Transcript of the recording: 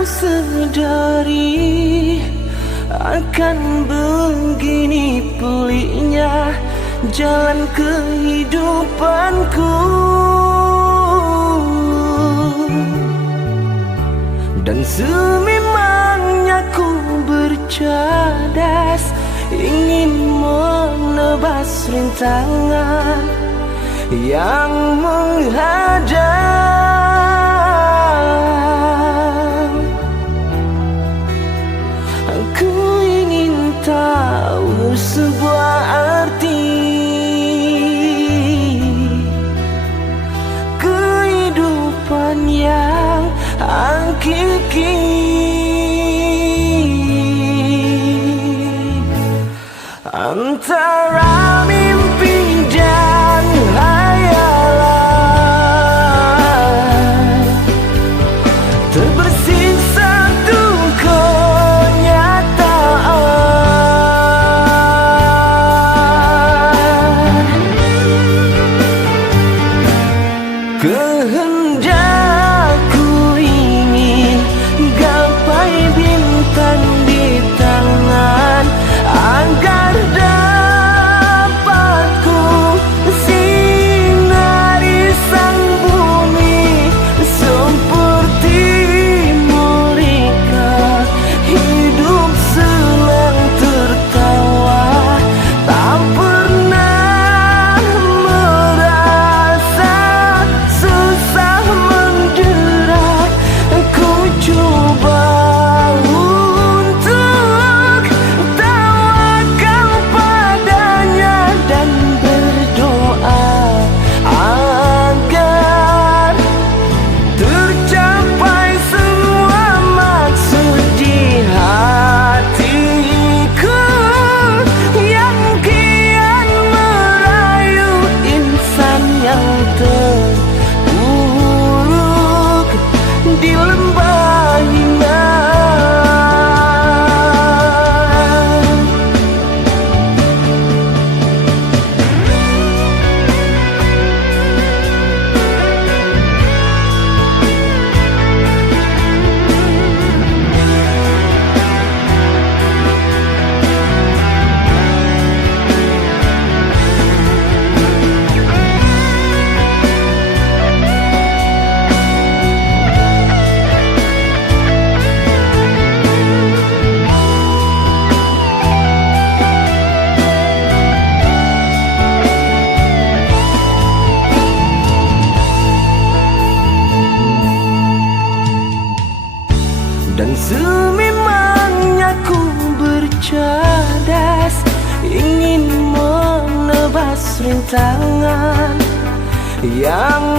ku sadari akan begini peliknya jalan kehidupanku. Dan sememangnya ku bercadas ingin menebas rintangan yang menghadang. Aku ingin tahu sebuah arti kehidupan yang hakiki, antara mimpi dan hayalan terbersih satu kenyataan. Kehendakku ingin gapai bintang di tangan agar dapat ku sinari sang bumi seperti mereka hidup senang tertawa tak pernah merasa susah mendera. Ku coba untuk tawakal padanya dan berdoa agar tercapai semua maksud di hatiku yang kian merayu insan yang terpuruk di lembah hina. Dan sememangnya ku bercadas ingin menebas rintangan yang